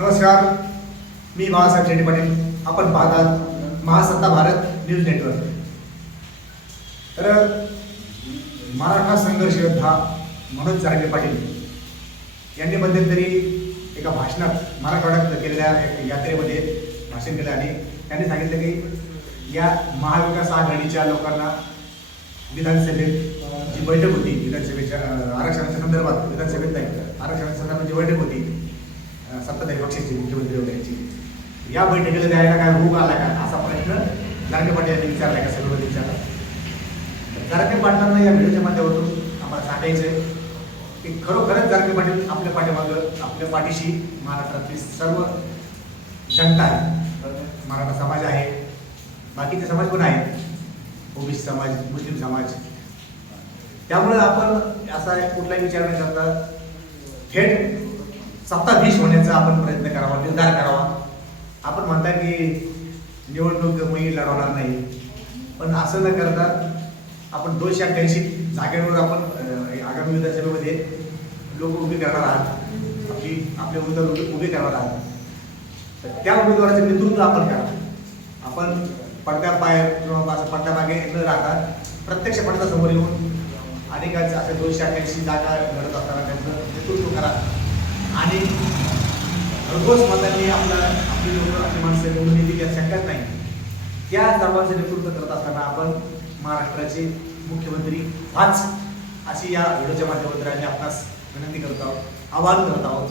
नमस्कार मी बाळासाहेब शेट्टी पाटील. आपण पाहतात महासत्ता भारत न्यूज नेटवर्क. तर मराठा संघर्ष योद्धा मनोज जारगे पाटील यांनी मध्यंतरी एका भाषणात मराठवाड्यात केलेल्या यात्रेमध्ये भाषण केलं आणि त्यांनी सांगितलं की या महाविकास आघाडीच्या लोकांना विधानसभेत जी बैठक होती विधानसभेच्या आरक्षणाच्या संदर्भात विधानसभेत नाही आरक्षणाच्या संदर्भात जी बैठक होती अं, सत्ताधारी पक्षाची मुख्यमंत्री वगैरेची या बैठकीला द्यायला काय रोग आला का? असा प्रश्न लांडे पाटील यांनी विचारला का? सगळं विचारला. जारके पाटलांना या व्हिडिओच्या माध्यमातून आम्हाला सांगायचं आहे की खरोखरच जारके पाटील आपल्या पाठीमागं आपल्या पाठीशी महाराष्ट्रातली सर्व जनता आहे. मराठा समाज आहे. बाकीचे समाज पण आहेत. ओबीसी समाज मुस्लिम समाज. त्यामुळे आपण असा कुठलाही विचार न करता थेट सत्ताधीश होण्याचा आपण प्रयत्न करावा निर्धार करावा. आपण म्हणता की निवडणूक मी लढवणार नाही. पण असं न करता आपण दोनशे अठ्ठ्याऐंशी जागेवर आपण आगामी विधानसभेमध्ये लोक उभे करणार आहात. आपली आपले उमेदवार उभे- करणार आहात. तर त्या उमेदवाराचं नेतृत्व आपण करा. आपण पडद्या बाहेर किंवा असं पडद्यामागे न राहता प्रत्यक्ष पडद्यासमोर येऊन अनेकांचे असे दोनशे अठ्ठ्याऐंशी जागा घडत असताना त्यांचं नेतृत्व करा. आणि भरघोस मतांनी आपला आपली लोक आपली माणसं निवडून येतील यात शंकाच नाही. त्या सर्वांचं नेतृत्व करत असताना आपण महाराष्ट्राचे मुख्यमंत्री व्हाच अशी या व्हिडिओच्या माध्यमातून आम्ही आपणास विनंती करत आहोत आवाहन करत आहोत.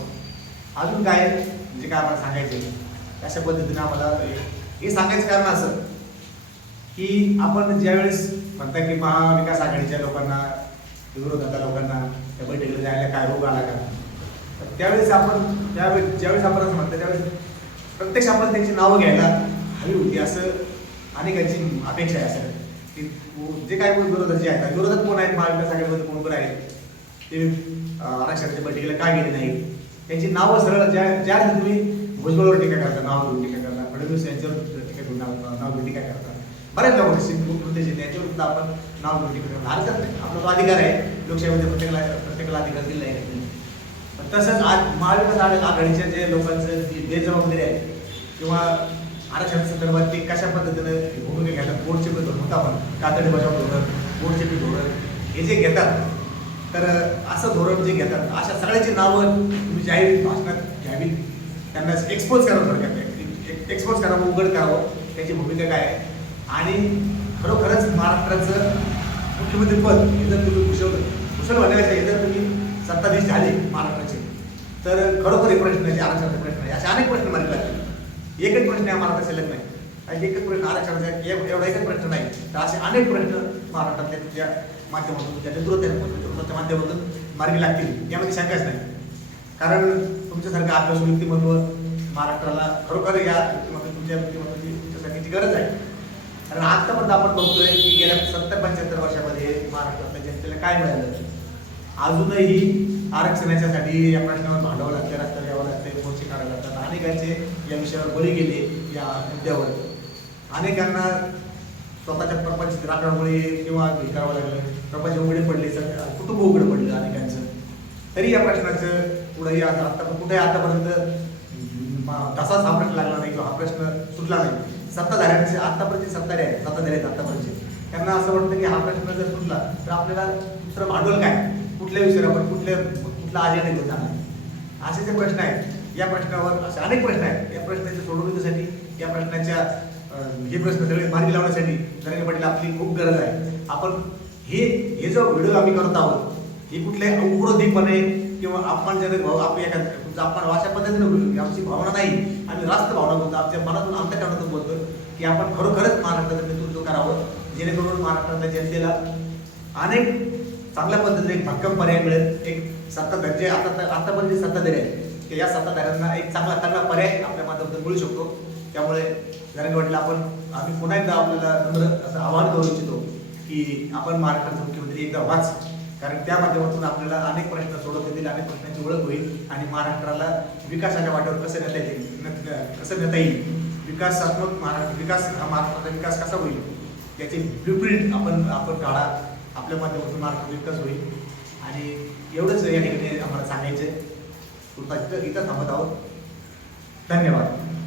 अजून काय म्हणजे काय आम्हाला सांगायचे अशा पद्धतीने आम्हाला हे सांगायचं कारण असं की आपण ज्यावेळेस म्हणता की महाविकास आघाडीच्या लोकांना विरोधाच्या लोकांना त्या बैठकीला जायला काय रोग आला का? त्यावेळेस आपण त्यावेळेस ज्यावेळेस आपण असं म्हणतो त्यावेळेस प्रत्यक्ष आपण त्यांची नावं घ्यायला हवी होती असं अनेकांची अपेक्षा आहे असं. की जे काय कोण जे आहेत विरोधात कोण आहेत महाविकास आघाडीमध्ये कोण कोण आहेत ते आरक्षणाच्या बैठकीला काय गेले नाही त्यांची नावं सरळ ज्या ज्या तुम्ही भुजबळवर टीका करता नाव घेऊन टीका करता फडणवीस यांच्यावर टीका घेऊन नाव नाव घेऊन टीका करता बऱ्याच लोक मुख्यमंत्री त्यांच्यावर सुद्धा आपण नाव घेऊन टीका करतो. हरकत नाही आपला तो अधिकार आहे लोकशाहीमध्ये प्रत्येकाला प्रत्येकाला अधिकार दिला आहे. तसंच आज महाविकास आघाडीच्या जे लोकांचं जे बेजबाबदारी आहे किंवा आरक्षण संदर्भात ते कशा पद्धतीनं भूमिका घेतात बोर्डचे पण धोरण होता आपण कातडी बजाव धोरण बोर्डचे पण धोरण हे जे घेतात तर असं धोरण जे घेतात अशा सगळ्याची नावं तुम्ही जाहीर भाषणात घ्यावी त्यांना एक्सपोज करावं थोडक्यात एक्सपोज करावं उघड करावं त्याची भूमिका काय आहे? आणि खरोखरच महाराष्ट्राचं मुख्यमंत्रीपद हे जर तुम्ही कुशल कुशल होण्यापेक्षा हे जर तुम्ही सत्ताधीश झाले महाराष्ट्राचे. तर खरोखर हे प्रश्न जे आरक्षणाचे प्रश्न आहे. असे अनेक प्रश्न मला लागतील एकच प्रश्न आहे. महाराष्ट्रात शिल्लक नाही एकच प्रश्न आरक्षणाचा एवढा एकच प्रश्न नाही. तर असे अनेक प्रश्न महाराष्ट्रातल्या तुझ्या माध्यमातून त्या नेतृत्वाच्या माध्यमातून मार्गी लागतील. यामध्ये शंकाच नाही. कारण तुमच्यासारखं आपलं व्यक्तिमत्व महाराष्ट्राला खरोखर या व्यक्तिमत्व तुमच्या व्यक्तिमत्वाची तुमच्यासारखीची गरज आहे. कारण आत्तापर्यंत आपण बघतोय की गेल्या सत्तर पंच्याहत्तर वर्षामध्ये महाराष्ट्रातल्या जनतेला काय मिळालं? अजूनही आरक्षणाच्यासाठी या प्रश्नावर भांडावं लागते रस्त्यावर यावं लागते मोर्चे काढावे लागतात. अनेकांचे या विषयावर बळी गेले या मुद्द्यावर. अनेकांना स्वतःच्या प्रपंच राखण्यामुळे किंवा हे करावं लागलं प्रपंच उघडे पडले सगळं कुटुंब उघडं पडलं अनेकांचं. तरी या प्रश्नाचं पुढेही आता आता कुठे आतापर्यंत तसाच हा प्रश्न लागला नाही किंवा हा प्रश्न सुटला नाही. सत्ताधाऱ्यांचे आतापर्यंत सत्ताधारी आहेत सत्ताधारी आहेत आतापर्यंत त्यांना असं वाटतं की हा प्रश्न जर सुटला तर आपल्याला दुसरं भांडवल काय? कुठल्या विषयावर आपण कुठल्या कुठला आजार घेऊन जाणार? असे जे प्रश्न आहेत या प्रश्नावर असे अनेक प्रश्न आहेत. या प्रश्नाच्या सोडवण्यासाठी या प्रश्नाच्या हे प्रश्न सगळे मार्गी लावण्यासाठी नरेंद्र पाटील आपली खूप गरज आहे. आपण हे हे जो व्हिडिओ आम्ही करत आहोत हे कुठल्याही अवरोधीपणे किंवा अपमानजनक भाव आपली एखाद्या तुमचा अपमान हो अशा पद्धतीने बोलतो की आमची भावना नाही. आम्ही रास्त भावना बोलतो. आमच्या मनातून आमच्या कानातून बोलतो की आपण खरोखरच महाराष्ट्राचं नेतृत्व करावं. जेणेकरून महाराष्ट्रातल्या जनतेला अनेक चांगल्या पद्धतीने एक भक्कम पर्याय मिळेल एक सत्ताधारी जे आता आतापर्यंत सत्ताधारी आहेत की या सत्ताधाऱ्यांना एक चांगला चांगला पर्याय आपल्या माध्यमातून मिळू शकतो. त्यामुळे जरांगे पाटील आपण आम्ही पुन्हा एकदा आपल्याला नम्र असं आवाहन करू इच्छितो की आपण महाराष्ट्राचे मुख्यमंत्री एकदा वाच कारण त्या माध्यमातून आपल्याला अनेक प्रश्न सोडवता येतील अनेक प्रश्नांची ओळख होईल आणि महाराष्ट्राला विकासाच्या वाटेवर कसं नेता येईल न- कसं नेता येईल विकासात्मक महाराष्ट्र विकास हा महाराष्ट्राचा विकास कसा होईल त्याचे ब्ल्यूप्रिंट आपण आपण काढा. आपल्या माध्यमातून महाराष्ट्राचा विकास होईल. आणि एवढंच या ठिकाणी आम्हाला सांगायचं आहे इथं इथं थांबत आहोत. धन्यवाद.